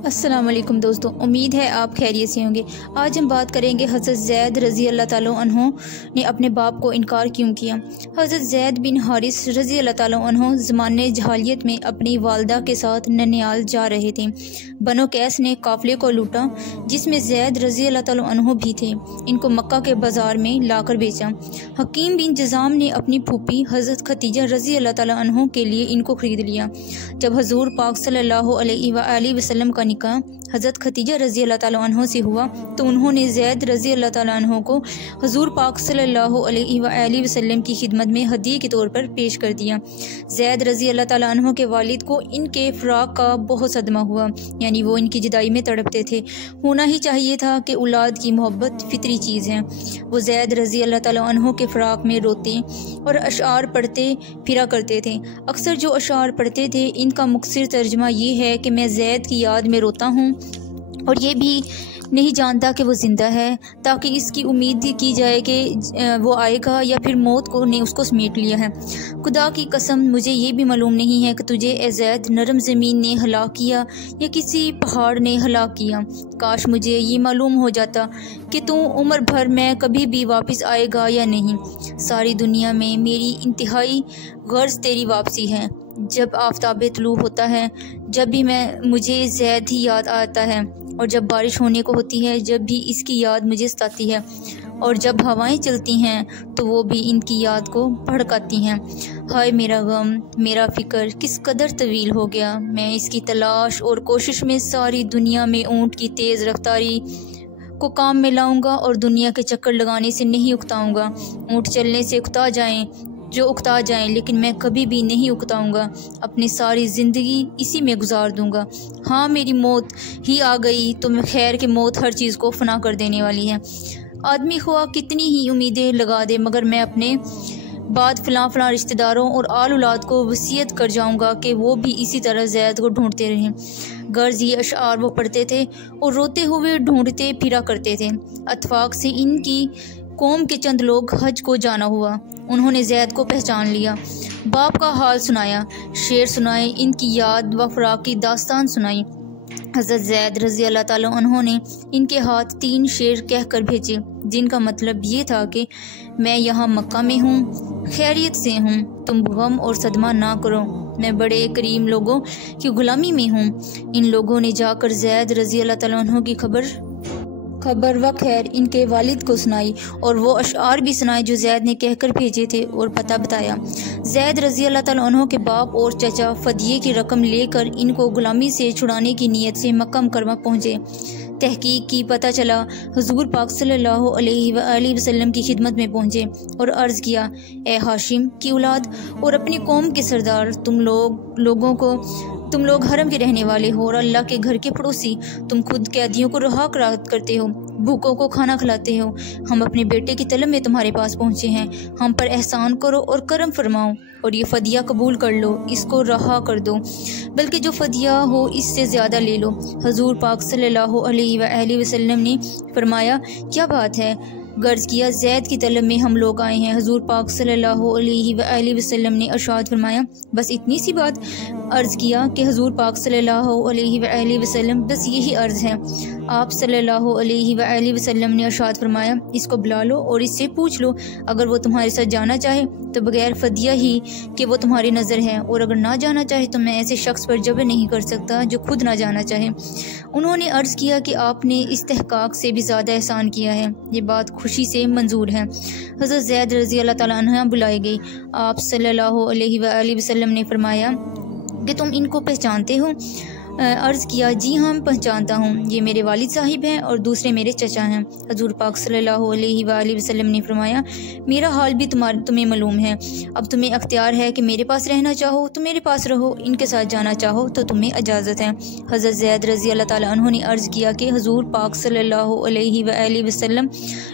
अस्सलाम वालेकुम दोस्तों, उम्मीद है आप खैरियत से होंगे। आज हम बात करेंगे हज़रत ज़ैद रज़ी अल्लाह ताला अन्हु ने अपने बाप को इनकार क्यों किया। हज़रत ज़ैद बिन हारिस रज़ी अल्लाह ताला अन्हु ज़माने जहालियत में अपनी वालदा के साथ ननियाल जा रहे थे। बनो कैस ने काफ़िले को लूटा जिसमें ज़ैद रज़ी अल्लाह ताला अन्हु भी थे। इनको मक्का के बाज़ार में लाकर बेचा। हकीम बिन जज़ाम ने अपनी फूफी हज़रत खदीजा रज़ी अल्लाह ताला अन्हु के लिए इनको ख़रीद लिया। जब हज़ूर पाक सल्लल्लाहु अलैहि वसल्लम का निकाह हज़रत खदीजा रज़ी अल्लाह ताला अन्हो से हुआ तो उन्होंने ज़ैद रज़ी अल्लाह ताला अन्हो को हज़ूर पाक सल्लल्लाहु अलैहि वसल्लम की खिदमत में हदीये के तौर पर पेश कर दिया। ज़ैद रज़ी अल्लाह ताला अन्हो के वालिद को इनके फ़राक़ का बहुत सदमा हुआ, यानी वो इनकी जुदाई में तड़पते थे। होना ही चाहिए था कि औलाद की मोहब्बत फ़ितरी चीज़ है। वो ज़ैद रज़ी अल्लाह ताला अन्हो के फ़राक़ में रोते और अशआर पढ़ते फिरा करते थे। अक्सर जो अशआर पढ़ते थे इनका मुख्तसर तर्जुमा ये है कि मैं ज़ैद की याद में रोता हूँ और ये भी नहीं जानता कि वो ज़िंदा है, ताकि इसकी उम्मीद की जाए कि वो आएगा या फिर मौत को ने उसको समेट लिया है। खुदा की कसम मुझे ये भी मालूम नहीं है कि तुझे ए ज़ैद नरम ज़मीन ने हलाक किया या किसी पहाड़ ने हलाक किया। काश मुझे ये मालूम हो जाता कि तू उम्र भर में कभी भी वापस आएगा या नहीं। सारी दुनिया में मेरी इंतहाई गर्ज तेरी वापसी है। जब आफ़ताब तुलू होता है जब भी मुझे ज़ैद ही याद आता है, और जब बारिश होने को होती है जब भी इसकी याद मुझे सताती है, और जब हवाएं चलती हैं तो वो भी इनकी याद को भड़काती हैं। हाय मेरा गम, मेरा फ़िक्र किस कदर तवील हो गया। मैं इसकी तलाश और कोशिश में सारी दुनिया में ऊँट की तेज़ रफ्तारी को काम में लाऊंगा और दुनिया के चक्कर लगाने से नहीं उकताऊंगा। ऊँट चलने से उकता जाएं लेकिन मैं कभी भी नहीं उकताऊंगा। अपनी सारी ज़िंदगी इसी में गुजार दूंगा। हाँ, मेरी मौत ही आ गई तो मैं खैर कि मौत हर चीज़ को फना कर देने वाली है। आदमी ख्वाह कितनी ही उम्मीदें लगा दे, मगर मैं अपने बाद फ़लाँ रिश्तेदारों और आल औलाद को वसीयत कर जाऊंगा कि वो भी इसी तरह ज़ैद को ढूंढते रहें। गर्ज ये अशआर वो पढ़ते थे और रोते हुए ढूंढते फिरा करते थे। इत्तफाक से इनकी कौम के चंद लोग हज को जाना हुआ। उन्होंने ज़ैद को पहचान लिया, बाप का हाल सुनाया, शेर सुनाए, इनकी याद व फ़राक़ की दास्तान सुनाई। हज़रत ज़ैद रज़ी अल्लाह ताला अन्हो ने इनके हाथ 3 शेर कहकर भेजे, जिनका मतलब ये था कि मैं यहाँ मक्का में हूँ, खैरियत से हूँ, तुम गम और सदमा ना करो, मैं बड़े करीम लोगों की ग़ुलामी में हूँ। इन लोगों ने जाकर ज़ैद रज़ी अल्लाह ताला अन्हो की खबर व खैर इनके वालिद को सुनाई और वो अशआर भी सुनाए जो ज़ैद ने कहकर भेजे थे और पता बताया। ज़ैद रज़ी अल्लाह ताला अन्हो के बाप और चचा फ़दिये की रकम लेकर इनको ग़ुलामी से छुड़ाने की नीयत से मक्का मुकर्रमा पहुँचे। तहकीक की पता चला हुज़ूर पाक सल्लल्लाहु अलैहि वसल्लम की खिदमत में पहुँचे और अर्ज़ किया, ए हाशिम की औलाद और अपनी कौम के सरदार, तुम लोग हरम के रहने वाले हो और अल्लाह के घर के पड़ोसी। तुम खुद कैदियों को रहा करते हो, भूखों को खाना खिलाते हो। हम अपने बेटे की तलब में तुम्हारे पास पहुँचे हैं। हम पर एहसान करो और करम फरमाओ और ये फ़दिया कबूल कर लो, इसको रहा कर दो, बल्कि जो फ़दिया हो इससे ज़्यादा ले लो। हज़ूर पाक सल्लल्लाहु अलैहि वसल्लम ने फरमाया, क्या बात है? गर्ज किया, ज़ैद की तलब में हम लोग आए हैं। हज़ूर पाक सल्लल्लाहु अलैहि वसल्लम ने इरशाद फरमाया, बस इतनी सी बात? अर्ज़ किया कि हज़ूर पाक सल्लल्लाहु अलैहि वसल्लम, बस यही अर्ज़ है। आप सल्लल्लाहु अलैहि वसल्लम ने इरशाद फरमाया, इसको बुला लो और इससे पूछ लो, अगर वो तुम्हारे साथ जाना चाहे तो बगैर फ़दिया ही कि वो तुम्हारी नज़र है, और अगर ना जाना चाहे तो मैं ऐसे शख्स पर जबर नहीं कर सकता जो खुद ना जाना चाहे। उन्होंने अर्ज़ किया कि आपने इस्तेहकाक से भी ज़्यादा एहसान किया है, ये बात खुशी से मंजूर है। हज़रत ज़ैद रज़ी अल्लाह ताला अन्हा बुलाए गए। आप सल्लल्लाहु अलैहि वसल्लम ने फरमाया कि तुम इनको पहचानते हो? अर्ज़ किया, जी हाँ पहचानता हूँ, ये मेरे वालिद साहिब हैं और दूसरे मेरे चचा हैं। हज़ूर पाक सल्लल्लाहु अलैहि वसल्लम ने फरमाया, मेरा हाल भी तुम्हें मालूम है। अब तुम्हें अख्तियार है कि मेरे पास रहना चाहो तो मेरे पास रहो, इनके साथ जाना चाहो तो तुम्हें इजाज़त है। हज़रत ज़ैद रज़ी अल्लाह ताला अन्हो ने अर्ज़ किया कि हज़ूर पाक सल्लल्लाहु अलैहि वसल्लम,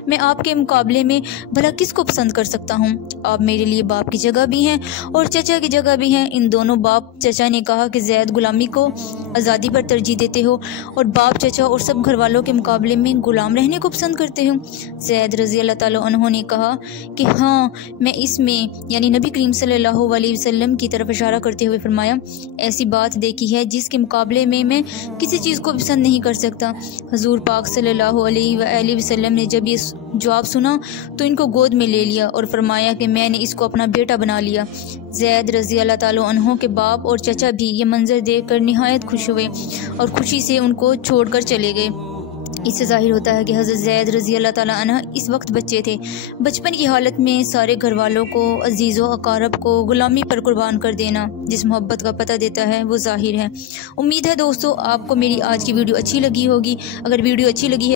मैं आपके मुकाबले में भला किसको पसंद कर सकता हूँ? आप मेरे लिए बाप की जगह भी हैं और चचा की जगह भी हैं। इन दोनों बाप चचा ने कहा कि ज़ैद ग़ुलामी को आज़ादी पर तरजीह देते हो और बाप, चाचा और सब घर वालों के मुकाबले में ग़ुलाम रहने को पसंद करते हो। ज़ैद रज़ी अल्लाह ताला अन्हु ने कहा कि हाँ, मैं इसमें यानी नबी करीम सल्लल्लाहु अलैहि वसल्लम की तरफ इशारा करते हुए फरमाया, ऐसी बात देखी है जिसके मुकाबले में मैं किसी चीज़ को पसंद नहीं कर सकता। हुज़ूर पाक सल्लल्लाहु अलैहि वसल्लम ने जब ये जवाब सुना तो इनको गोद में ले लिया और फरमाया कि मैंने इसको अपना बेटा बना लिया। ज़ैद रज़ी अल्लाह ताला अन्हु के बाप और चचा भी ये मंजर देखकर निहायत खुश हुए और खुशी से उनको छोड़कर चले गए। इससे ज़ाहिर होता है कि हज़रत ज़ैद रज़ी अल्लाह ताला अन्हु इस वक्त बच्चे थे। बचपन की हालत में सारे घर वालों को, अजीज़ों अकारब को ग़ुलामी पर कुर्बान कर देना जिस मोहब्बत का पता देता है वो ज़ाहिर है। उम्मीद है दोस्तों आपको मेरी आज की वीडियो अच्छी लगी होगी। अगर वीडियो अच्छी लगी है